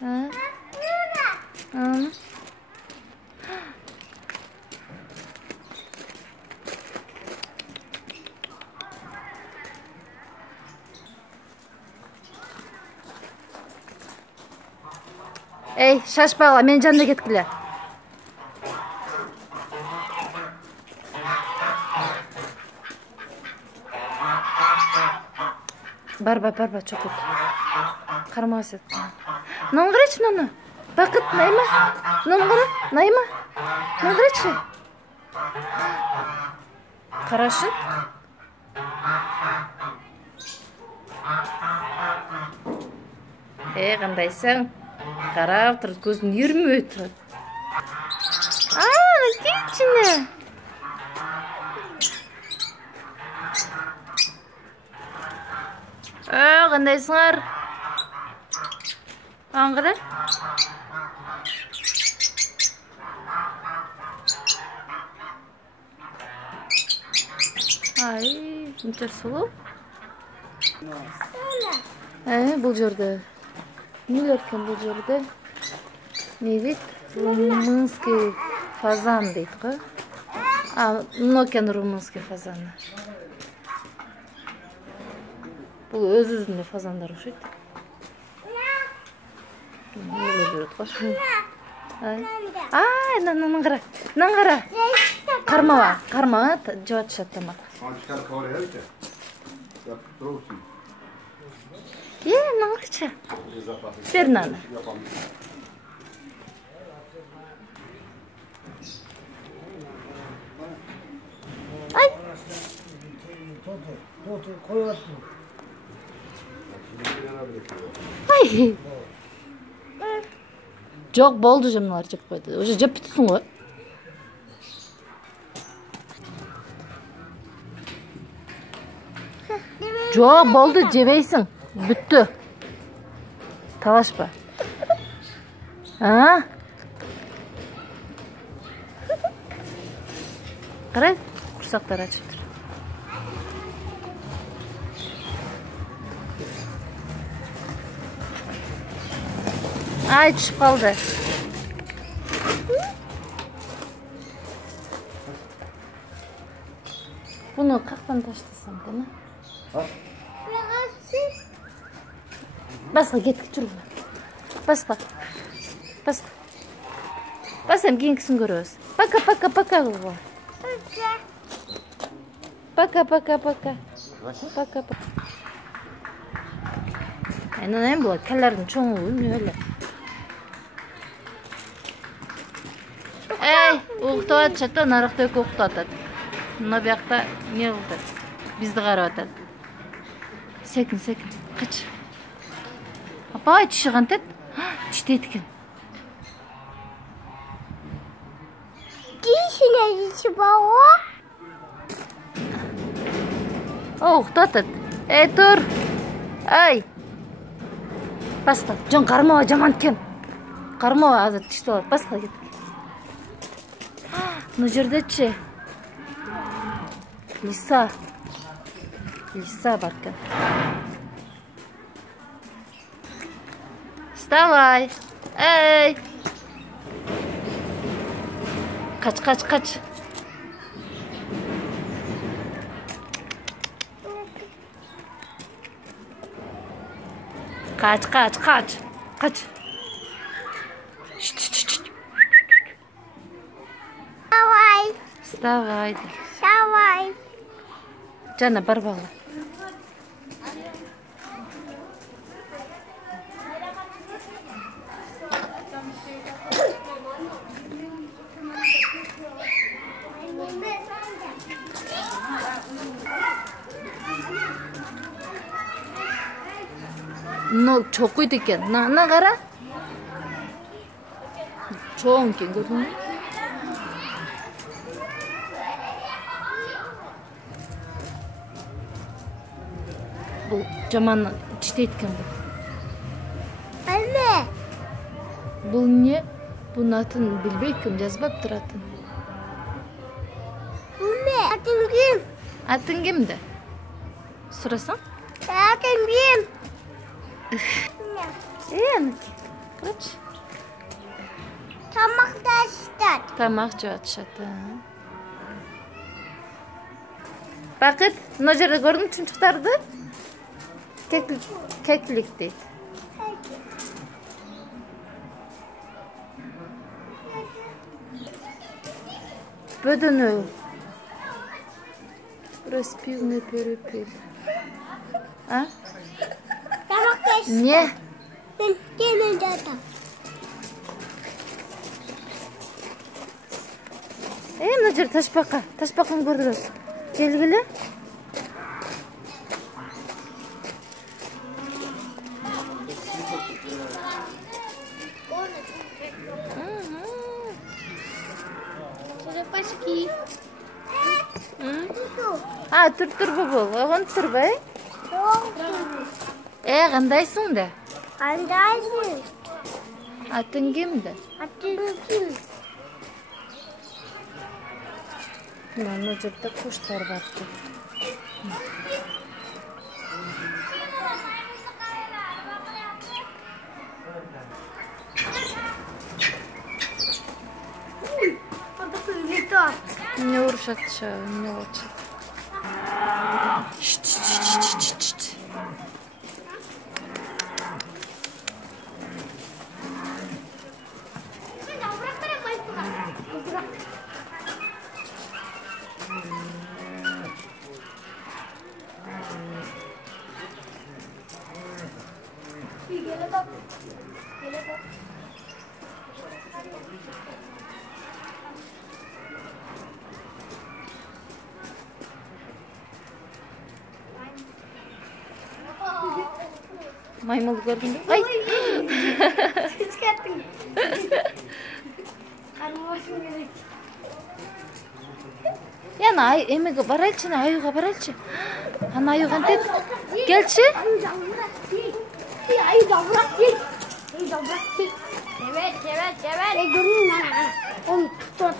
Ey, şaşpala, men жанына кеткиле. Барба, çok kötü. Karma set. Наңғырачы мынаны. Бақыт, найма. Наңғыра, найма. Наңғырачы. Қарашын. Қандайсың? Қарап тұр, көзін үйірмей тұр. Отлично. Қандайсыңар? Аңғыра? Ай, мүтер сұлу. Бұл жерде. Нелер екен бұл жерде? Не дейді? Румынский фазан дейді қой. Мынау румынский фазаны. Бұл өз-өзіне фазандар ұқсайды. Нелер жүреді қой. Наңғыра. Қармаға жауат шаттамақ. Наңғырча. Бер наны. Ай. Ай. Жоқ, болды жамналар жеп қойды. Уже жеп бітсің ғой. Жоқ, болды, жебейсің. Бүтті. Талашпа. Қарай, құрсақтар ашып тұр. Ай, түшіп қалды. Бұны қақтан таштасам, кәні? Басқа кеткі жүр бұны. Басқа. Басам кейінгісін көріңіз. Пока ғылға. Пока. Айнанайым бұла, кәлердің чоңы өлі өлі. Эй, ұқтауат шатта, нарықты өкі ұқтауатады. Мұна бияқта не ұқтады? Бізді қарауатады. Секін, қыч. Апа, түші қантет? Түшті еткен. Кейшіне жеті бауы? Ұқтауатады. Эй, тұр. Ай. Басқа. Жон, қармауа жаман кен. Қармауа азыр түшті олады. Басқа кеткен. Мұны жерде че? Лиса бар кен. Вставай. Эй. Қач. Қач. Вставай. Жана, бар бала. No, çok koydu eкен. Na qara. Çoğun eкен, gördün mü? Bu жаман чите etken bu. Anne. Bu ne? Bunun atın bilbeykim, жазбап тұратын. Bu ne? Atın kim? Atın kimdi? Sırasın? Atın kim? Qarachi. Tamak taşlar. Tamoq jeyotishadi. Baqit, muna yerda ko'rdingmi chumchuqlarni? Keklik deydi. Bedeni. Распивный перепель. А? Tamak taşlar. Не. Gelin zaten. Мына жер ташбақаны көрдіңіз. Келгілі. Черепашки. Тұр бұл. Оған тұр бай. Қандайсың да? Qandaysın? Атың кімді? Atın kim? Мына жерде құштар бар. Не ұрышады ша, не лучше. Маймылды көрдің бе? Ай! Çıkarttın. Karnıvaşım gerek. Яна эмеге барайчы, аюга барайчы. Ана аю кантет. Келчи. Ayı davrak değil. Ayı davrak değil. Evet. Görün bana. Onu tut.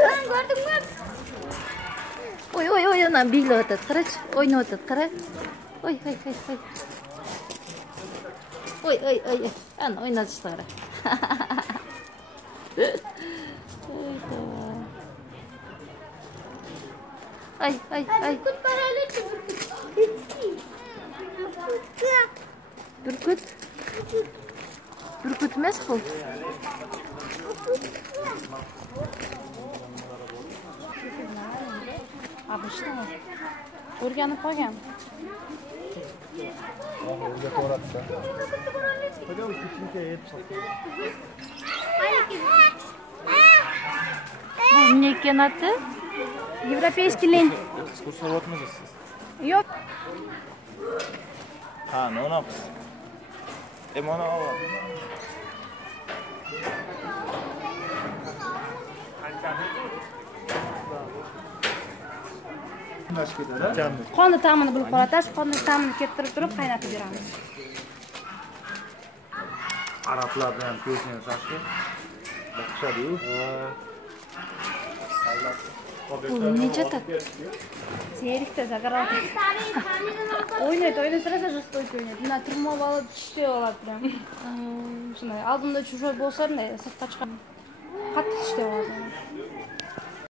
Ben gördüm mü? Ой, ана бийлеп атат. Карачы, ойноп атат, кара. Ой. Ой. Ана ойнатышты кара. Ай. Kut paralı Бүркүт эмес бул. Abıştı mı? Urganı koygan. Бул эмне экен аты? Европейский лень. Экскурсовод мысыз сиз? Yok. Ha, ne olapsız? Mana ava. Qonni ta'mini bilib qolasiz. Qonni ta'mini keltirib turib qaynatib beramiz. Araplar bilan pechni sashki. Baxshadi-yu. Бул эмне жатат? Serikte zagarat. Oynaydı жестокий ойнайды. Мына тырмап алып түштеп алат прям. Шундай алдымда чужой болса, мындай сыртқа чыгып катты түштеп алат.